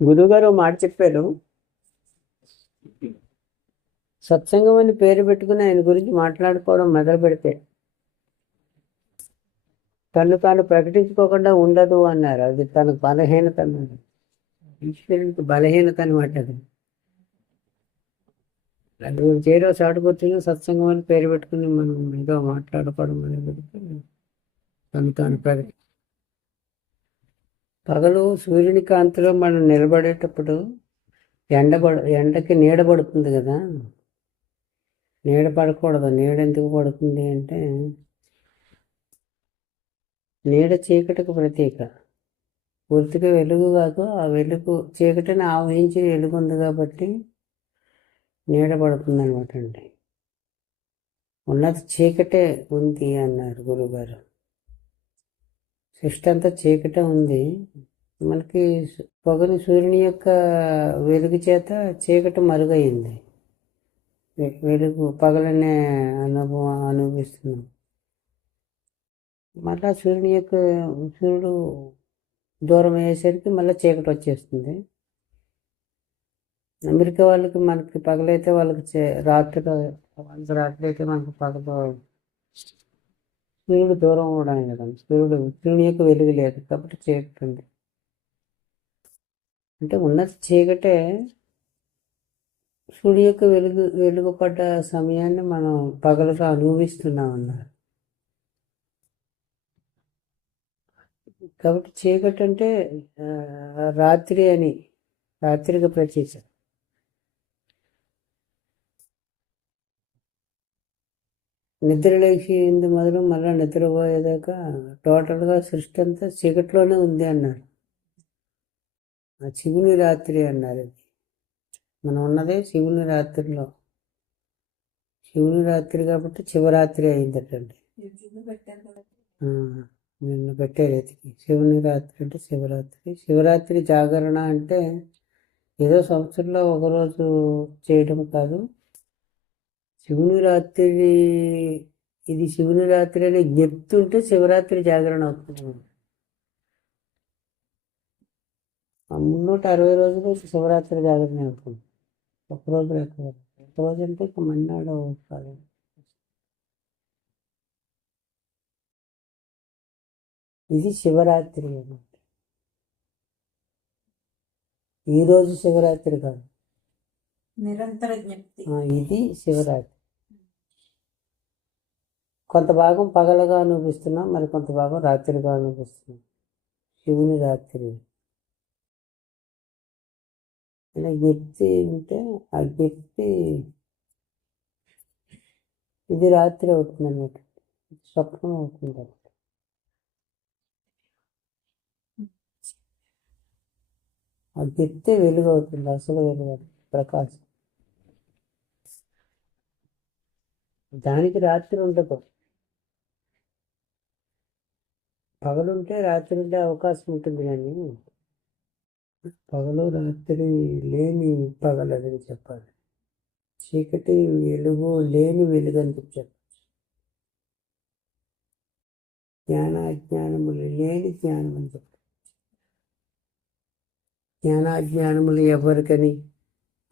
గురువుగారు మాట చెప్పారు. సత్సంగం అని పేరు పెట్టుకుని ఆయన గురించి మాట్లాడుకోవడం మొదలు పెడితే తను తాను ప్రకటించుకోకుండా ఉండదు అన్నారు. అది తన బలహీనత అన్నారు. ఈశ్వరునికి బలహీనత అనమాట అది. నలుగురు చేరో చాటు కూర్చుని సత్సంగం అని పేరు పెట్టుకుని మనం ఏదో మాట్లాడుకోవడం మొదలు పెడితే తను తాను పగలు సూర్యుని కాంతిలో మనం నిలబడేటప్పుడు ఎండకి నీడ పడుతుంది కదా. నీడ పడకూడదు. నీడ ఎందుకు పడుతుంది అంటే నీడ చీకటికి ప్రతీక. పూర్తిగా వెలుగు కాదు, ఆ వెలుగు చీకటిని ఆవహించి వెలుగు ఉంది కాబట్టి నీడ పడుతుంది అనమాట అండి. ఉన్నది చీకటే ఉంది అన్నారు గురుగారు. సృష్టి అంతా చీకటే ఉంది. మనకి పొగని సూర్యుని యొక్క వెలుగు చేత చీకటి మరుగయింది. వెలుగు పగలనే అనుభవిస్తున్నాం. మళ్ళా సూర్యుడు దూరం అయ్యేసరికి మళ్ళీ చీకటి వచ్చేస్తుంది. అమెరికా వాళ్ళకి మనకి పగలైతే వాళ్ళకి రాత్రి అయితే మనకి పగలు. సూర్యుడు దూరం అవడానికి కదా. సూర్యుని యొక్క వెలుగు లేదు కాబట్టి చీకటి ఉంది. అంటే ఉన్నది చీకటే. సూర్యుని యొక్క వెలుగు పడ్డ సమయాన్ని మనం పగలుగా అనుభవిస్తున్నాం అన్నారు. కాబట్టి చీకటి అంటే రాత్రికి ప్రతీక. నిద్ర లేచింది మొదలు మళ్ళీ నిద్రపోయేదాకా టోటల్గా సృష్టి అంతా చీకట్లోనే ఉంది అన్నారు. ఆ శివుని రాత్రి అన్నారు. మనం ఉన్నదే శివుని రాత్రిలో. శివుని రాత్రి కాబట్టి శివరాత్రి అయిందటండి. నిన్న పెట్టారు ఎతికి. శివుని రాత్రి అంటే శివరాత్రి. శివరాత్రి జాగరణ అంటే ఏదో సంవత్సరంలో ఒకరోజు చేయడం కాదు. శివుని రాత్రి, ఇది శివుని రాత్రి అని చెప్తుంటే శివరాత్రి జాగరణ అవుతుంది. 360 రోజులు శివరాత్రి జాగరణ అవుతుంది. ఒకరోజు ఒకరోజు అంటే ఇక మన్నాడు కాదు. ఇది శివరాత్రి అన్నమాట. ఈరోజు శివరాత్రి కాదు, నిరంతర జ్ఞప్తి. ఇది శివరాత్రి. కొంత భాగం పగలగా అనిపిస్తున్నాం, మరి కొంత భాగం రాత్రిగా అనిపిస్తున్నాం. శివుని రాత్రి అలా జ్ఞప్తి ఉంటే ఆ జ్ఞప్తి ఇది రాత్రి అవుతుంది అన్నమాట. స్వప్నం అవుతుంది. ఆ జ్ఞప్తి వెలుగు అవుతుంది. అసలు వెలుగు, ప్రకాశం. దానికి రాత్రి ఉండదు. పగలుంటే రాత్రి ఉండే అవకాశం ఉంటుంది, కానీ పగలు రాత్రి లేని పగలని చెప్పాలి. చీకటి వెలుగు లేని వెలుగు అని చెప్పాలి. జ్ఞానాజ్ఞానములు లేని జ్ఞానం అని చెప్పాలి. జ్ఞానాజ్ఞానములు ఎవరికని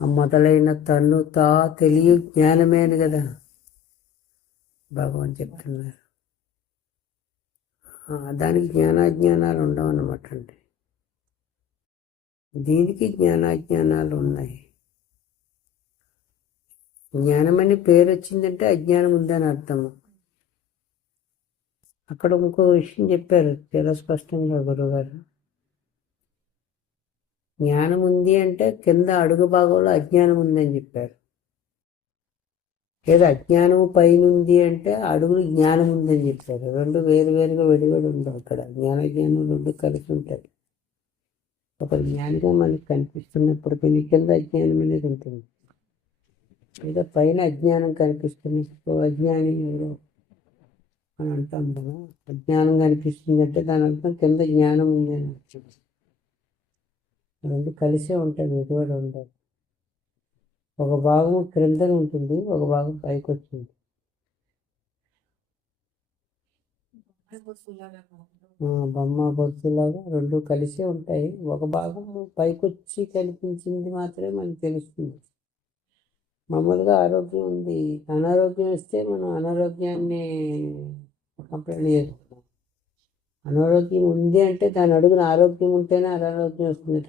మొదలైన తన్ను తా తెలియ జ్ఞానమే అని కదా భగవాన్ చెప్తున్నారు. దానికి జ్ఞానాజ్ఞానాలు ఉండవు అన్నమాట అండి. దీనికి జ్ఞానాజ్ఞానాలు ఉన్నాయి. జ్ఞానమని పేరు వచ్చిందంటే అజ్ఞానం ఉందని అర్థము. అక్కడ ఇంకో విషయం చెప్పారు చాలా స్పష్టంగా గురుగారు. జ్ఞానం ఉంది అంటే కింద అడుగు భాగంలో అజ్ఞానం ఉందని చెప్పారు. లేదా అజ్ఞానము పైన ఉంది అంటే అడుగులు జ్ఞానం ఉందని చెప్పారు. రెండు వేరుగా విడివడి ఉండవు. అక్కడ జ్ఞానం రెండు కలిసి ఉంటాయి. ఒక జ్ఞానిగా మనకి కనిపిస్తున్నప్పటికీ కింద అజ్ఞానం అనేది ఉంటుంది. లేదా పైన అజ్ఞానం కనిపిస్తున్నప్పుడు అజ్ఞాని అని అంటాం కదా. అజ్ఞానం కనిపిస్తుంది అంటే దాని అర్థం కింద జ్ఞానం ఉంది అని అర్థం. రెండు కలిసే ఉంటాయి, విడివడి ఉండవు. ఒక భాగం క్రింద ఉంటుంది, ఒక భాగం పైకి వచ్చింది. బొమ్మ బొత్తులాగా రెండు కలిసే ఉంటాయి. ఒక భాగం పైకొచ్చి కనిపించింది మాత్రమే మనకు తెలుస్తుంది. మామూలుగా ఆరోగ్యం ఉంది, అనారోగ్యం వస్తే మనం అనారోగ్యాన్ని కంప్లైంట్ చేస్తున్నాం. అనారోగ్యం ఉంది అంటే దాని అడుగున ఆరోగ్యం ఉంటేనే అనారోగ్యం వస్తుంది.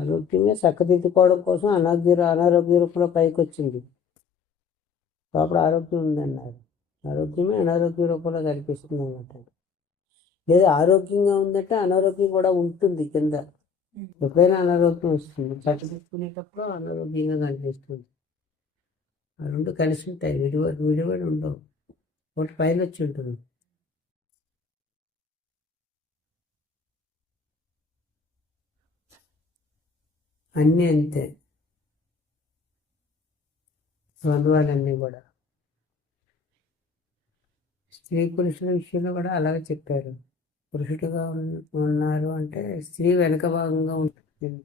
ఆరోగ్యమే చక్కదిద్దుకోవడం కోసం అనారోగ్య రూపంలో పైకి వచ్చింది. అప్పుడు ఆరోగ్యం ఉందన్నారు. ఆరోగ్యమే అనారోగ్య రూపంలో కనిపిస్తుంది అన్నమాట. లేదా ఆరోగ్యంగా ఉందంటే అనారోగ్యం కూడా ఉంటుంది కింద. ఎప్పుడైనా అనారోగ్యం వస్తుంది, చక్కదిద్దుకునేటప్పుడు అనారోగ్యంగా కనిపిస్తుంది. ఆ రెండు కలిసి ఉంటాయి, విడివడి ఉండవు. ఒకటి పైన వచ్చి ఉంటుంది. అన్నీ అంతే, ద్వంద్వాలన్నీ కూడా. స్త్రీ పురుషుల విషయంలో కూడా అలాగే చెప్పారు. పురుషుడుగా ఉన్నారు అంటే స్త్రీ వెనక భాగంగా ఉంటుంది.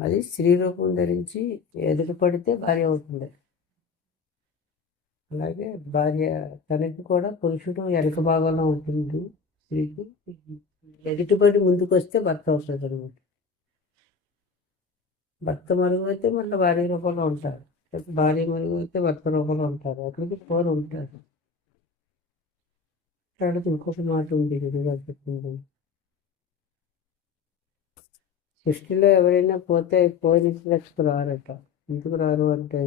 అది స్త్రీ రూపం ధరించి ఎదుట పడితే భార్య అవుతుంది. అలాగే భార్య తనకి కూడా పురుషుడు వెనక భాగంలో ఉంటుంది. స్త్రీకి ఎదుటిపడి ముందుకు వస్తే భర్త అవుతుంది అనమాట. భర్త మరుగుతే మళ్ళీ భార్య రూపంలో ఉంటారు, భార్య మరుగుతే భర్త రూపంలో ఉంటారు. అక్కడికి పోరు ఉంటారు. తర్వాత ఇంకొక మాట ఉంది, ఎదురుగా చెప్పింది. సృష్టిలో ఎవరైనా పోతే పోయిన లక్షకు రారట. ఎందుకు రారు అంటే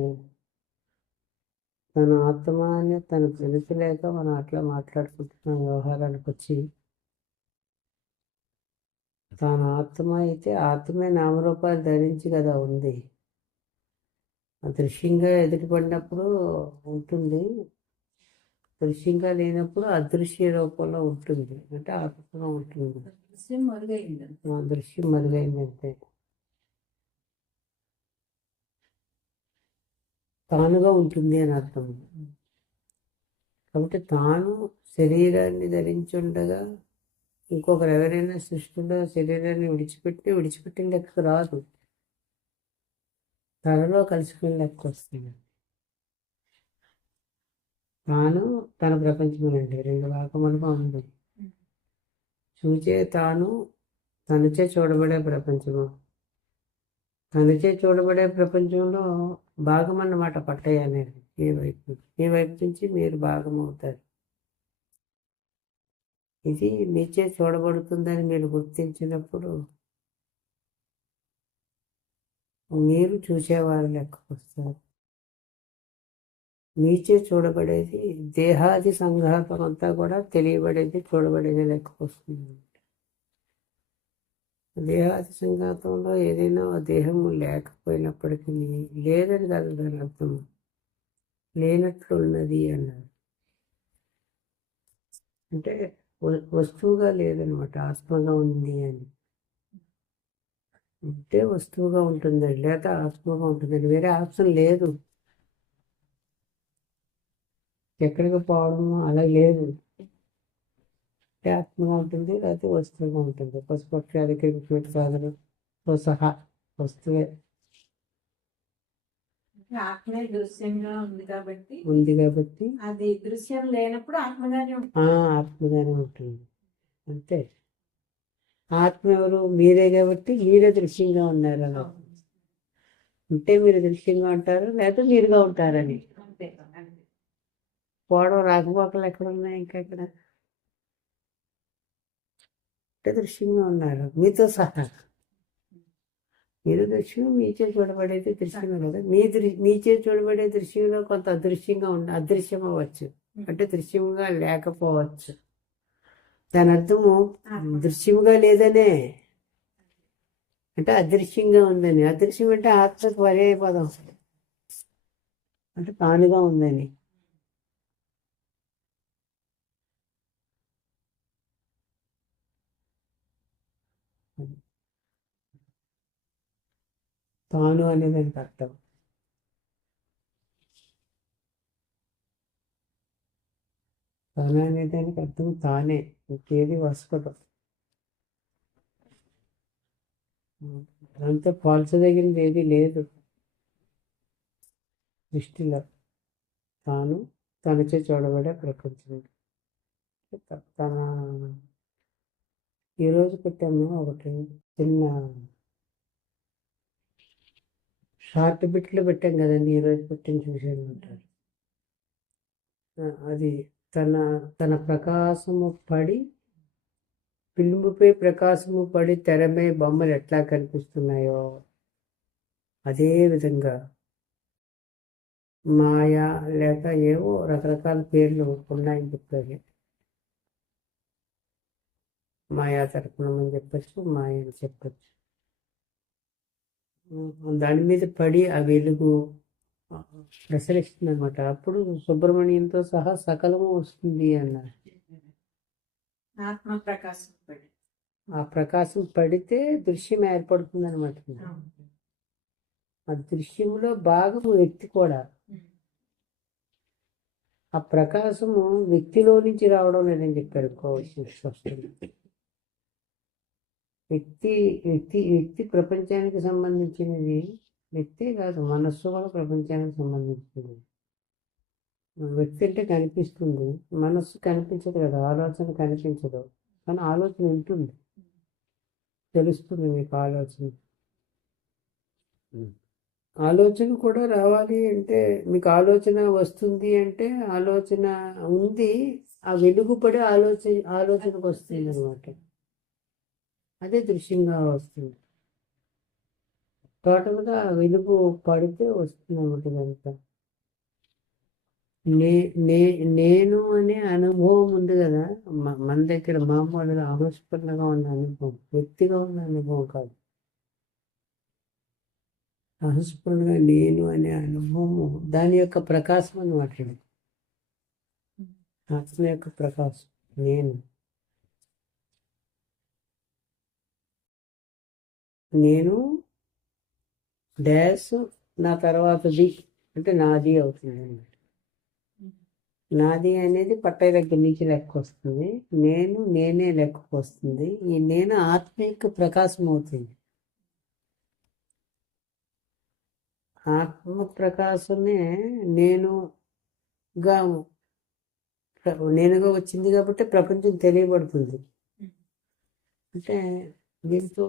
తన ఆత్మ అని తనకు తెలియలేక మనం అట్లా మాట్లాడుకుంటున్న వ్యవహారానికి వచ్చి, తాను ఆత్మ అయితే ఆత్మే నామరూపాలు ధరించి కదా ఉంది. దృశ్యంగా ఎదుటిపడినప్పుడు ఉంటుంది, దృశ్యంగా లేనప్పుడు అదృశ్య రూపంలో ఉంటుంది, అంటే ఆత్మగా ఉంటుంది. దృశ్యం మరుగైంది. దృశ్యం మరుగైందంటే తానుగా ఉంటుంది అని అర్థం. కాబట్టి తాను శరీరాన్ని ధరించి ఉండగా ఇంకొకరు ఎవరైనా సృష్టిలో శరీరాన్ని విడిచిపెట్టిన లెక్క రాదు, తనలో కలిసిపోయిన లెక్క వస్తుంది. తాను తన ప్రపంచమేనండి, రెండు భాగములుగా ఉంది. చూచే తాను, తనచే చూడబడే ప్రపంచము. తనచే చూడబడే ప్రపంచంలో భాగం అన్నమాట పట్టయ్య అనేది. ఈ వైపు నుంచి మీరు భాగం అవుతారు. ఇది మీచే చూడబడుతుందని మీరు గుర్తించినప్పుడు మీరు చూసేవారు లెక్కకు వస్తారు. మీచే చూడబడేది దేహాది సంఘాతం అంతా కూడా తెలియబడేది, చూడబడేది లెక్కకు వస్తుంది. దేహాది సంఘాతంలో ఏదైనా దేహము లేకపోయినప్పటికీ లేదని కాదు దాని అర్థం, లేనట్లున్నది అన్నారు. అంటే వస్తువుగా లేదనమాట, ఆత్మగా ఉంది అని. ఉంటే వస్తువుగా ఉంటుందండి, లేదా ఆత్మగా ఉంటుందండి, వేరే ఆప్షన్ లేదు. ఎక్కడికి పోవడం అలా లేదు. అంటే ఆత్మగా ఉంటుంది, లేకపోతే వస్తువుగా ఉంటుంది. పశుపక్షాది క్రికెట్ సాధనతో సహా వస్తువే ఆత్మే దృశ్యంగా ఉంది కాబట్టి అది దృశ్యం లేనప్పుడు ఆత్మగానే ఉంటుంది. అంతే. ఆత్మ ఎవరు? మీరే కాబట్టి మీరే దృశ్యంగా ఉన్నారు అలా. ఉంటే మీరు దృశ్యంగా ఉంటారు, లేకపోతే మీరుగా ఉంటారని. పోవడం రాకపోకలు ఎక్కడ ఉన్నాయి ఇంకా ఇక్కడ? అంటే దృశ్యంగా ఉన్నారు మీతో సహా. మీరు దృశ్యం, మీచే చూడబడేది దృశ్యమే కదా. మీచే చూడబడే దృశ్యంలో కొంత అదృశ్యంగా అదృశ్యం అవ్వచ్చు, అంటే దృశ్యంగా లేకపోవచ్చు. దాని అర్థము దృశ్యముగా లేదనే, అంటే అదృశ్యంగా ఉందని. అదృశ్యం అంటే ఆత్మకు పర్యాయ పదం, అంటే తానుగా ఉందని. తాను అనేది అర్థం. తాను అనేదానికి అర్థం తానే, ఇంకేది వస్తువు. దాంతో పోల్చదగినది ఏది లేదు దృష్టిలో. తాను తనచే చూడబడే ప్రపంచం, తన ఈరోజు పెట్టాము ఒకటి చిన్న షార్ట్ బిట్లు పెట్టాం కదండి, ఈరోజు పెట్టిన చూసాను అంటారు. అది తన తన ప్రకాశము పడి, ఫిల్ముపై ప్రకాశము పడి తెరపై బొమ్మలు ఎట్లా కనిపిస్తున్నాయో అదే విధంగా మాయా లేక ఏవో రకరకాల పేర్లు ఉన్నాయని చెప్పారు. మాయా తర్పణం అని చెప్పచ్చు, మాయ అని చెప్పచ్చు. దాని మీద పడి ఆ వెలుగు ప్రసరిస్తుంది అనమాట. అప్పుడు సుబ్రహ్మణ్యంతో సహా సకలము వస్తుంది అన్నారు. ఆత్మ ప్రకాశం పడి ఆ ప్రకాశం పడితే దృశ్యం ఏర్పడుతుంది అనమాట. ఆ దృశ్యంలో భాగము వ్యక్తి కూడా. ఆ ప్రకాశము వ్యక్తిలో నుంచి రావడం లేదని చెప్పారు. ఇంకో విషయం స్పష్టంగా వ్యక్తి వ్యక్తి వ్యక్తి ప్రపంచానికి సంబంధించినది. వ్యక్తే కాదు, మనస్సు కూడా ప్రపంచానికి సంబంధించింది. వ్యక్తి అంటే కనిపిస్తుంది, మనస్సు కనిపించదు కదా, ఆలోచన కనిపించదు, కానీ ఆలోచన ఉంటుంది, తెలుస్తుంది మీకు ఆలోచన. ఆలోచన కూడా రావాలి అంటే, మీకు ఆలోచన వస్తుంది అంటే ఆలోచన ఉంది, ఆ వెలుగుపడి ఆలోచనకు వస్తుంది అనమాట. అదే దృశ్యంగా వస్తుంది. టోటల్గా వెలుగు పడితే వస్తుంది అనమాట ఇదంతా. నేను అనే అనుభవం ఉంది కదా, మన దగ్గర మామూలుగా ఆలోచనగా ఉన్న అనుభవం, వ్యక్తిగా ఉన్న అనుభవం కాదు. అహస్ఫురణగా నేను అనే అనుభవము దాని యొక్క ప్రకాశం అనమాట. ఆత్మ యొక్క ప్రకాశం నేను డాష్ నా తర్వాతది అంటే నాది అవుతుంది అన్నమాట. నాది అనేది పట్టయ దగ్గర నుంచి లెక్క వస్తుంది, నేనే లెక్కకు వస్తుంది. ఈ నేను ఆత్మ యొక్క ప్రకాశం అవుతుంది. ఆత్మ ప్రకాశమే నేనుగా వచ్చింది కాబట్టి ప్రపంచం తెలియబడుతుంది. అంటే దీంతో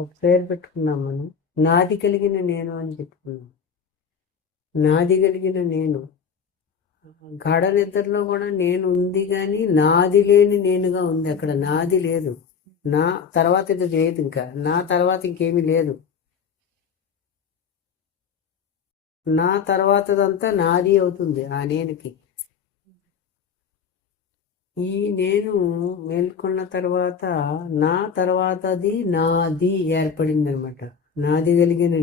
ఒక పేరు పెట్టుకున్నాం మనం, నాది కలిగిన నేను అని చెప్పుకున్నాం. నాది కలిగిన నేను గాఢ నిద్రలో కూడా నేను ఉంది, కానీ నాది లేని నేనుగా ఉంది. అక్కడ నాది లేదు, నా తర్వాత ఇది లేదు, ఇంకా నా తర్వాత ఇంకేమీ లేదు. నా తర్వాతదంతా నాది అవుతుంది ఆ నేనుకి. ఈ నేను మేల్కొన్న తర్వాత నా తర్వాతది నాది ఏర్పడింది అనమాట. నాది కలిగిన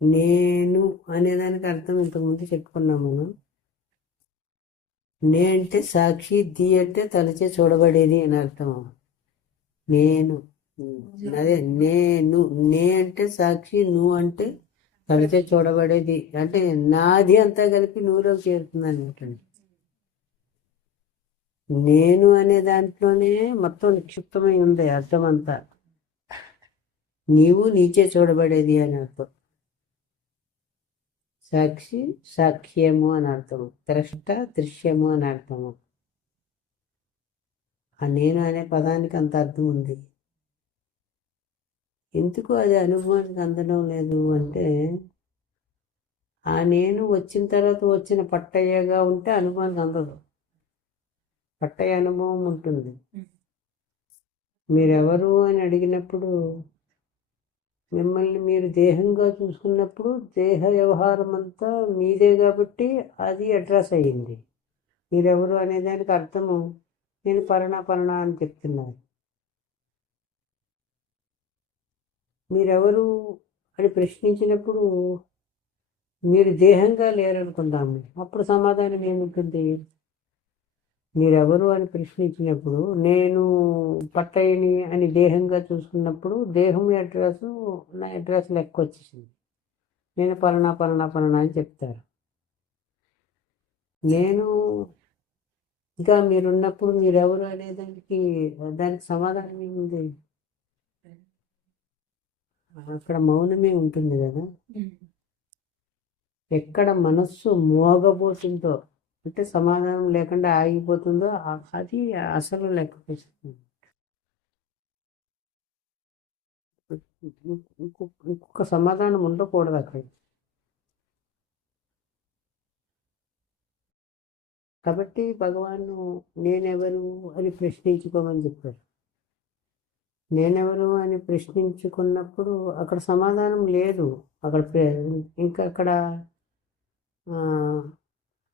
నేను అనేదానికి అర్థం ఇంతకుముందు చెప్పుకున్నాం మనం. నే అంటే సాక్షి, ది అంటే తలచే చూడబడేది అని అర్థం. అదే నే అంటే సాక్షి, నువ్వు అంటే తలచే చూడబడేది, అంటే నాది అంతా కలిపి నువ్వులో చేరుతుంది అనమాట. నేను అనే దాంట్లోనే మొత్తం నిక్షిప్తమై ఉంది అర్థం అంతా. నీవు నీచే చూడబడేది అని అర్థం. సాక్షి సాక్ష్యము అని అర్థము, ద్రష్ట దృశ్యము అని అర్థము. ఆ నేను అనే పదానికి అంత అర్థం ఉంది. ఎందుకు అది అనుభవానికి అందడం లేదు అంటే, ఆ నేను వచ్చిన తర్వాత వచ్చిన పట్టయ్యగా ఉంటే అనుభవానికి అందదు. పట్టయ్య అనుభవం ఉంటుంది. మీరెవరు అని అడిగినప్పుడు, మిమ్మల్ని మీరు దేహంగా చూసుకున్నప్పుడు దేహ వ్యవహారం అంతా మీదే కాబట్టి అది అడ్రస్ అయ్యింది. మీరెవరు అనేదానికి అర్థము నేను పరణ అని చెప్తున్నారు. మీరెవరు అని ప్రశ్నించినప్పుడు మీరు దేహంగా లేరనుకుందాము, అప్పుడు సమాధానం ఏముంటుంది? మీరెవరు అని ప్రశ్నించినప్పుడు నేను పట్టయ్యని అని దేహంగా చూసుకున్నప్పుడు దేహం అడ్రస్ నా అడ్రస్ లెక్క వచ్చేసింది. నేను పరణ అని చెప్తారు. నేను ఇంకా మీరున్నప్పుడు మీరెవరు అనేదానికి దానికి సమాధానం ఏముంది? అక్కడ మౌనమే ఉంటుంది కదా. ఎక్కడ మనస్సు మోగబోతుందో అంటే సమాధానం లేకుండా ఆగిపోతుందో అది అసలు లెక్క వస్తుంది. ఇంకొక సమాధానం ఉండకూడదు అక్కడ. కాబట్టి భగవాను నేనెవరు అని ప్రశ్నించుకోమని చెప్పారు. నేనెవరు అని ప్రశ్నించుకున్నప్పుడు అక్కడ సమాధానం లేదు. అక్కడ ఇంకా అక్కడ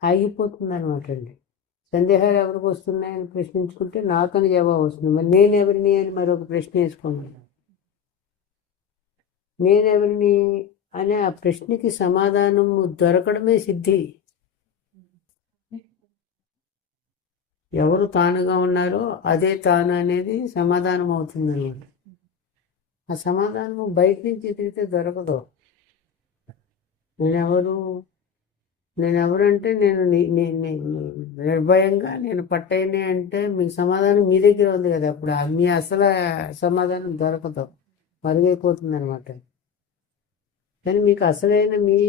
ఆగిపోతుంది అనమాట అండి. సందేహాలు ఎవరికి వస్తున్నాయని ప్రశ్నించుకుంటే నాకని జవాబు వస్తుంది. మరి నేనెవరిని అని మరొక ప్రశ్న వేసుకోమన్నారు. నేనెవరిని అనే ఆ ప్రశ్నకి సమాధానం దొరకడమే సిద్ధి. ఎవరు తానుగా ఉన్నారో అదే తాను అనేది సమాధానం అవుతుంది అనమాట. ఆ సమాధానం బయట నుంచి ఎదిగితే దొరకదు. నేనెవరు అంటే నేను నిర్భయంగా నేను పట్టైనే అంటే మీకు సమాధానం మీ దగ్గర ఉంది కదా. అప్పుడు మీ అసలు సమాధానం దొరకదు, మరుగైపోతుంది అనమాట. కానీ మీకు అసలైన మీ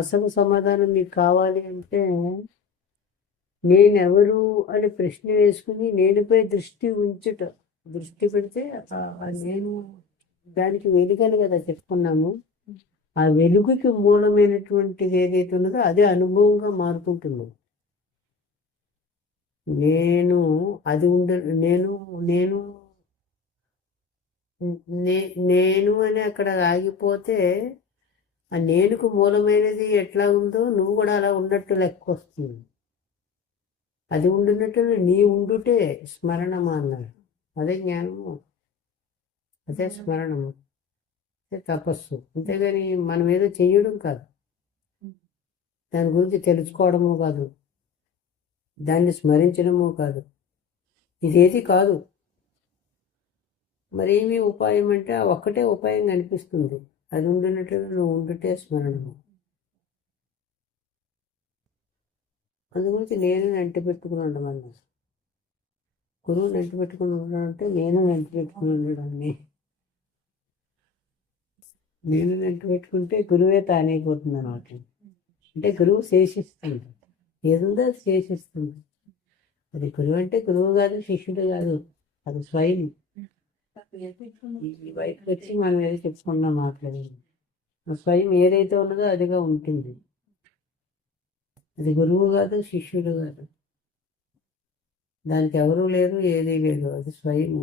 అసలు సమాధానం మీకు కావాలి అంటే నేనెవరు అని ప్రశ్న వేసుకుని నేనుపై దృష్టి పెడితే నేను దానికి వెలుగని కదా చెప్పుకున్నాము. ఆ వెలుగుకి మూలమైనటువంటిది ఏదైతే ఉన్నదో అదే అనుభవంగా మారుకుంటుంది. నేను అది నేను నేను నేను అని అక్కడ ఆగిపోతే ఆ నేనుకు మూలమైనది ఎట్లా ఉందో నువ్వు కూడా అలా ఉన్నట్టు లెక్క వస్తుంది. అది ఉండినట్టు నీ ఉండుటే స్మరణమా అన్నాడు. అదే జ్ఞానము, అదే స్మరణము, అదే తపస్సు. అంతేగాని మనం ఏదో చెయ్యడం కాదు, దాని గురించి తెలుసుకోవడము కాదు, దాన్ని స్మరించడము కాదు, ఇదేది కాదు. మరేమి ఉపాయం అంటే ఆ ఒక్కటే ఉపాయం కనిపిస్తుంది. అది ఉండినట్టు నువ్వు ఉండుటే స్మరణము. అందుగురించి నేను నెంటి పెట్టుకుని ఉండమన్నా. గురువు నెంటి పెట్టుకుని ఉండడం అంటే నేను నెంటి పెట్టుకుని ఉండడాన్ని. నేను నెంటి పెట్టుకుంటే గురువే తానైపోతుంది అన్నమాట. అంటే గురువు శేషిస్తుంది, ఏదుందో అది శేషిస్తుంది. అది గురువు అంటే గురువు కాదు, శిష్యుడు కాదు, అది స్వయం. ఈ బయటకు వచ్చి మనం ఏదో చెప్పుకున్నాం మాట్లాడేది. స్వయం ఏదైతే ఉన్నదో అదిగా ఉంటుంది. అది గురువు కాదు, శిష్యుడు కాదు, దానికి ఎవరూ లేరు, ఏదీ లేదు, అది స్వయము.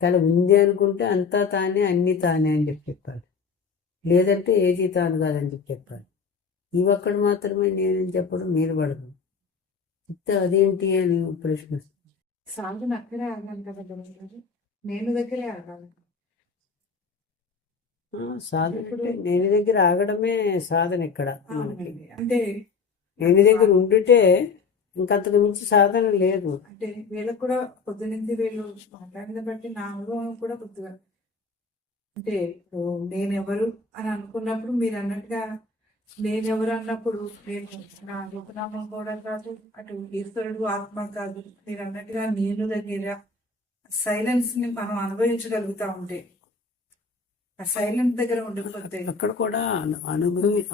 తను ఉంది అనుకుంటే అంతా తానే, అన్నీ తానే అని చెప్పాలి. లేదంటే ఏది తాను కాదని చెప్పాలి. ఇవి అక్కడ మాత్రమే నేనని చెప్పడం మీరు పడదు. చెప్తే అదేంటి అని ప్రశ్న వస్తుంది. సాధన అక్కడే ఆగాలి కదా, నేను దగ్గరే ఆగాలి. సాధన అంటే నేను దగ్గర ఆగడమే సాధన. ఇక్కడ మనకి అంటే నేను దగ్గర ఉండుటే ఇంకంతకు మించి సాధన లేదు. అంటే వీళ్ళకి కూడా పొద్దునుంచి వీళ్ళు మాట్లాడిన బట్టి నా అనుభవం కూడా కొద్దిగా అంటే నేనెవరు అని అనుకున్నప్పుడు మీరు అన్నట్టుగా నేనెవరు అన్నప్పుడు నేను నా రూపనామం కూడా కాదు, అటు ఈశ్వరుడు ఆత్మ కాదు. మీరు అన్నట్టుగా నేను దగ్గర సైలెన్స్ ని మనం అనుభవించగలుగుతా ఉంటే, ఆ సైలెన్స్ దగ్గర ఉండకపోతే అక్కడ కూడా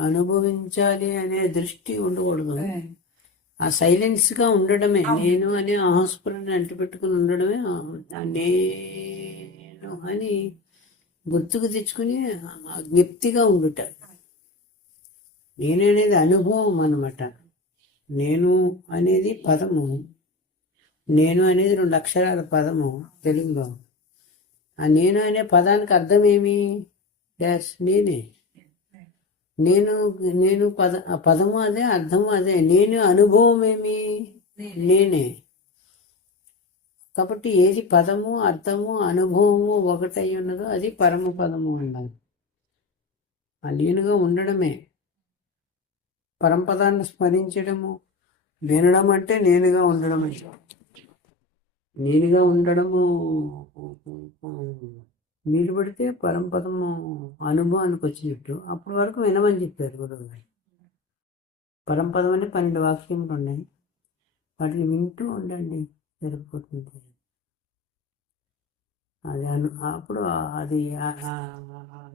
అనుభవించాలి అనే దృష్టి ఉండకూడదు. ఆ సైలెన్స్ గా ఉండడమే నేను అనే ఆహస్ఫురణ అంటిపెట్టుకుని ఉండడమే నేను అని గుర్తుకు తెచ్చుకుని జ్ఞప్తిగా ఉండుట. నేను అనేది అనుభవం అన్నమాట. నేను అనేది పదము, నేను అనేది 2 అక్షరాల పదము తెలుగులో. ఆ నేను అనే పదానికి అర్థం ఏమి? డాష్ నేనే. నేను పదము అదే, అర్థము అదే. నేను అనుభవం ఏమి? నేనే. కాబట్టి ఏది పదము, అర్థము, అనుభవము ఒకటై ఉన్నదో అది పరమ పదము అన్నారు. ఆ నేనుగా ఉండడమే పరంపదాన్ని స్మరించడము. వినడం అంటే నేనుగా ఉండడం. నేనుగా ఉండడము మీరు పడితే పరంపదము అనుభవానికి వచ్చినట్టు. అప్పటి వరకు వినమని చెప్పారు గురువు గారు. పరంపదం అని 12 వాక్యములు ఉన్నాయి, వాటిని వింటూ ఉండండి, సరిపోతుంది. అది అప్పుడు అది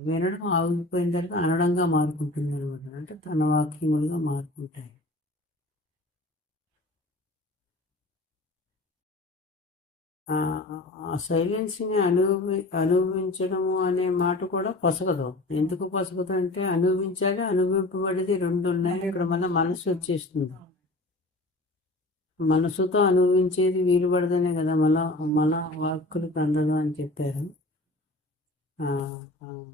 వినడం ఆగిపోయిన తర్వాత అనడంగా మారుకుంటుంది అనమాట. అంటే తన వాక్యములుగా మారుకుంటాయి. ఆ సైలెన్స్ని అనుభవించడము అనే మాట కూడా పొసగదు. ఎందుకు పొసగదు అంటే అనుభవించాలి, అనుభవింపబడేది రెండు ఉన్నాయి. ఇక్కడ మన మనసు వచ్చేస్తుంది. మనసుతో అనుభవించేది వీలు పడదనే కదా మన మన వాక్కులకు అందదు అని చెప్పారు. ఆ, ఆ,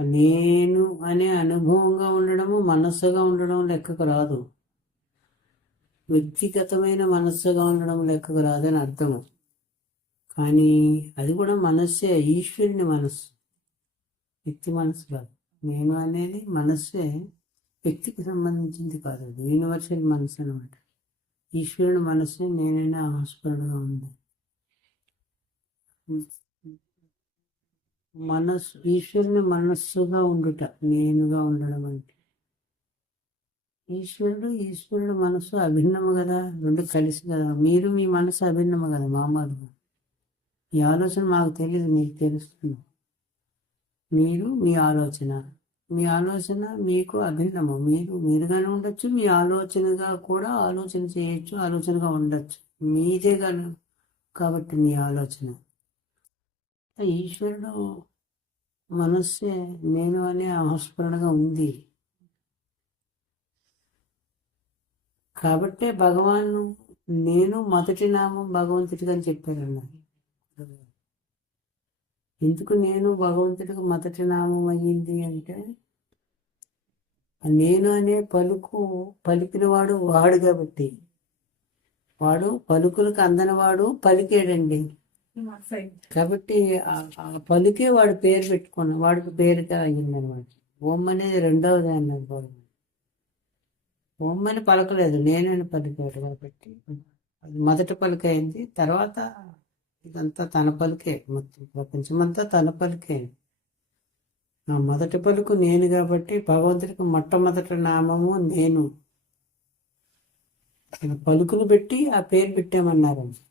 నేను అనే అనుభవంగా ఉండడము మనస్సుగా ఉండడం లెక్కకు రాదు. వ్యక్తిగతమైన మనస్సుగా ఉండడం లెక్కకు రాదని అర్థము. కానీ అది కూడా మనస్సే, ఈశ్వరుని మనస్సు, వ్యక్తి మనస్సు కాదు. నేను అనేది మనస్సే, వ్యక్తికి సంబంధించింది కాదు. అది యూనివర్సల్ మనస్సు అనమాట. ఈశ్వరుని మనస్సే నేనైనా ఆస్పదుగా ఉంది. మనస్సు, ఈశ్వరుని మనస్సుగా ఉండుట నేనుగా ఉండడం అంటే. ఈశ్వరుడు మనస్సు అభిన్నము కదా, రెండు కలిసి కదా. మీరు మీ మనసు అభిన్నము కదా మామూలుగా. ఈ ఆలోచన మాకు తెలియదు, మీకు తెలుస్తుంది. మీరు మీ ఆలోచన మీకు అభిన్నము. మీరుగానే ఉండొచ్చు, మీ ఆలోచనగా కూడా ఆలోచన చేయొచ్చు, ఆలోచనగా ఉండొచ్చు. మీదే కాదు కాబట్టి మీ ఆలోచన. ఈశ్వరుడు మనస్సే నేను అనే ఆస్ఫరణగా ఉంది. కాబట్టే భగవాను నేను మొదటి నామం భగవంతుడిగా అని చెప్పారన్నారు. ఎందుకు నేను భగవంతుడికి మొదటి నామం అయ్యింది అంటే, నేను అనే పలికినవాడు వాడు కాబట్టి. వాడు పలుకులకు అందనవాడు పలికేడండి. కాబట్టి ఆ పలుకే వాడు పేరు పెట్టుకున్నాడు, వాడికి పేరుగా అయ్యిందనమాట. ఓం అనేది రెండవది అన్నారు. ఓం అని పలకలేదు, నేనని పలికాడు కాబట్టి అది మొదటి పలుక అయింది. తర్వాత ఇదంతా తన పలుకే, మొత్తం ప్రపంచమంతా తన పలుకే. ఆ మొదటి పలుకు నేను కాబట్టి భగవంతుడికి మొట్టమొదటి నామము నేను. పలుకును పెట్టి ఆ పేరు పెట్టామన్నారు.